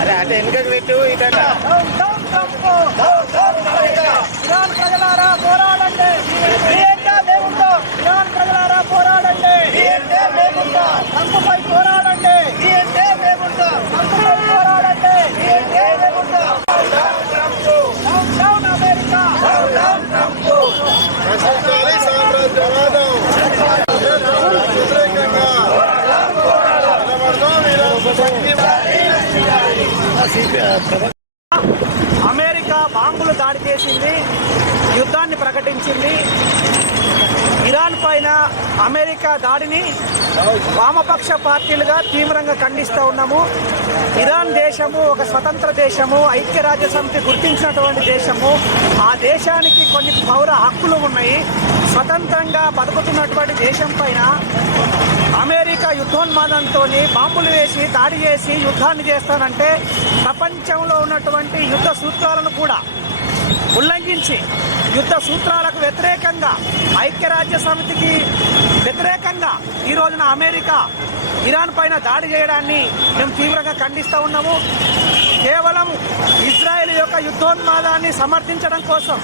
అరే అటు వెనుకకు పెట్టు ఇటట ఇరాన్ ప్రజలారా పోరాడండి, దేవుందో ఇరాన్ ప్రజలారా పోరాడండి, ట్రంప్పై పోరాడండి, ట్రంప్పై పోరాడండి, డౌన్ అమెరికా, అమెరికా బాంబులు దాడి చేసింది, యుద్ధాన్ని ప్రకటించింది. ఇరాన్ పైన అమెరికా దాడిని వామపక్ష పార్టీలుగా తీవ్రంగా ఖండిస్తూ ఉన్నాము. ఇరాన్ దేశము ఒక స్వతంత్ర దేశము, ఐక్యరాజ్య సమితి గుర్తించినటువంటి దేశము. ఆ దేశానికి కొన్ని పౌర హక్కులు ఉన్నాయి. స్వతంత్రంగా బతుకుతున్నటువంటి దేశం పైన అమెరికా యుద్ధోన్మాదంతో బాంబులు వేసి దాడి చేసి యుద్ధాన్ని చేస్తానంటే ప్రపంచంలో ఉన్నటువంటి యుద్ధ సూత్రాలను కూడా ఉల్లంఘించి యుద్ధ సూత్రాలకు వ్యతిరేకంగా, ఐక్యరాజ్య సమితికి వ్యతిరేకంగా ఈ రోజున అమెరికా ఇరాన్ పైన దాడి చేయడాన్ని మేము తీవ్రంగా ఖండిస్తూ ఉన్నాము. కేవలం ఇజ్రాయెల్ యొక్క యుద్ధోన్మాదాన్ని సమర్థించడం కోసం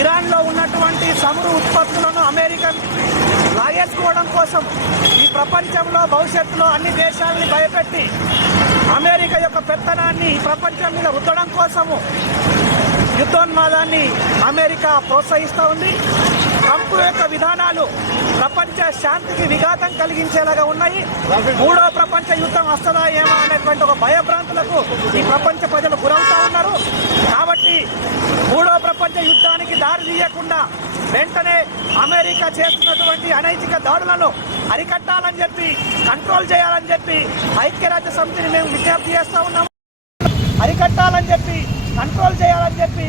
ఇరాన్లో ఉన్నటువంటి చమురు ఉత్పత్తులను అమెరికా లాగేసుకోవడం కోసం ఈ ప్రపంచంలో భవిష్యత్తులో అన్ని దేశాలని భయపెట్టి అమెరికా యొక్క పెత్తనాన్ని ప్రపంచం మీద రుద్దడం కోసము యుద్ధోన్మాదాన్ని అమెరికా ప్రోత్సహిస్తూ ఉంది. ట్రంప్ యొక్క విధానాలు ప్రపంచ శాంతికి విఘాతం కలిగించేలాగా ఉన్నాయి. మూడో ప్రపంచ యుద్ధం వస్తుందా ఏమో అనేటువంటి ఒక భయభ్రాంతులకు ఈ ప్రపంచ ప్రజలు గురవుతా ఉన్నారు. కాబట్టి మూడో ప్రపంచ యుద్ధానికి దారి తీయకుండా వెంటనే అమెరికా చేస్తున్నటువంటి అనైతిక దాడులను అరికట్టాలని చెప్పి, కంట్రోల్ చేయాలని చెప్పి ఐక్యరాజ్య సమితిని మేము విజ్ఞప్తి చేస్తూ ఉన్నాము. అరికట్టాలని చెప్పి, కంట్రోల్ చేయాలని చెప్పి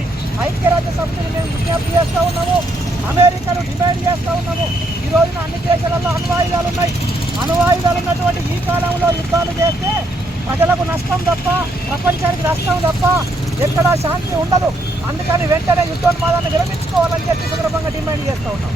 ఐక్యరాజ్య సమితిని మేము విజ్ఞప్తి చేస్తూ ఉన్నాము. అమెరికాను డిమాండ్ చేస్తూ ఉన్నాము. ఈ రోజున అన్ని దేశాలలో అణ్వాయుధాలు ఉన్నాయి. అణ్వాయుధాలు ఉన్నటువంటి ఈ కాలంలో యుద్ధాలు చేస్తే ప్రజలకు నష్టం తప్ప, ప్రపంచానికి నష్టం తప్ప ఎక్కడా శాంతి ఉండదు. అందుకని వెంటనే యుద్ధోన్మాదాన్ని విరమించుకోవాలని చెప్పి సందర్భంగా డిమాండ్ చేస్తూ ఉన్నాం.